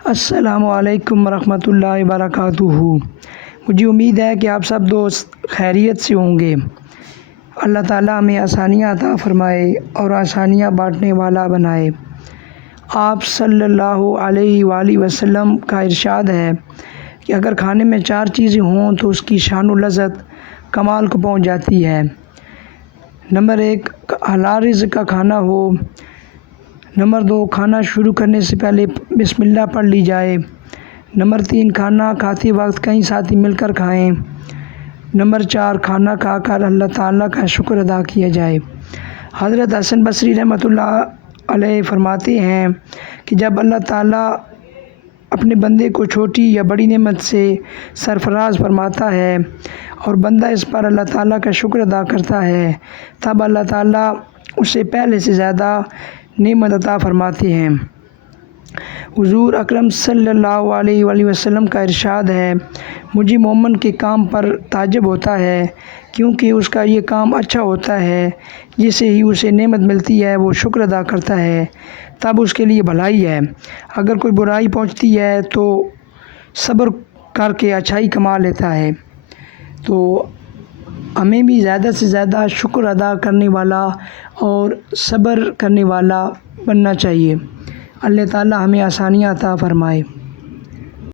السلام علیکم ورحمۃ اللہ وبرکاتہ۔ مجھے امید ہے کہ آپ سب دوست خیریت سے ہوں گے۔ اللہ تعالیٰ ہمیں آسانیاں عطا فرمائے اور آسانیاں بانٹنے والا بنائے۔ آپ صلی اللہ علیہ وآلہ وسلم کا ارشاد ہے کہ اگر کھانے میں 4 چیزیں ہوں تو اس کی شان و لذت کمال کو پہنچ جاتی ہے۔ نمبر 1، حلال رزق کا کھانا ہو۔ نمبر 2، کھانا شروع کرنے سے پہلے بسم اللہ پڑھ لی جائے۔ نمبر 3، کھانا کھاتے وقت کئی ساتھی مل کر کھائیں۔ نمبر 4، کھانا کھا کر اللہ تعالیٰ کا شکر ادا کیا جائے۔ حضرت حسن بصری رحمۃ اللہ علیہ فرماتے ہیں کہ جب اللہ تعالیٰ اپنے بندے کو چھوٹی یا بڑی نعمت سے سرفراز فرماتا ہے اور بندہ اس پر اللہ تعالیٰ کا شکر ادا کرتا ہے، تب اللہ تعالیٰ اسے پہلے سے زیادہ نعمت عطا فرماتے ہیں۔ حضور اکرم صلی اللہ علیہ وآلہ وسلم کا ارشاد ہے، مجھے مومن کے کام پر تعجب ہوتا ہے کیونکہ اس کا یہ کام اچھا ہوتا ہے، جسے ہی اسے نعمت ملتی ہے وہ شکر ادا کرتا ہے، تب اس کے لیے بھلائی ہے۔ اگر کوئی برائی پہنچتی ہے تو صبر کر کے اچھائی کما لیتا ہے۔ تو ہمیں بھی زیادہ سے زیادہ شکر ادا کرنے والا اور صبر کرنے والا بننا چاہیے۔ اللہ تعالیٰ ہمیں آسانیاں عطا فرمائے۔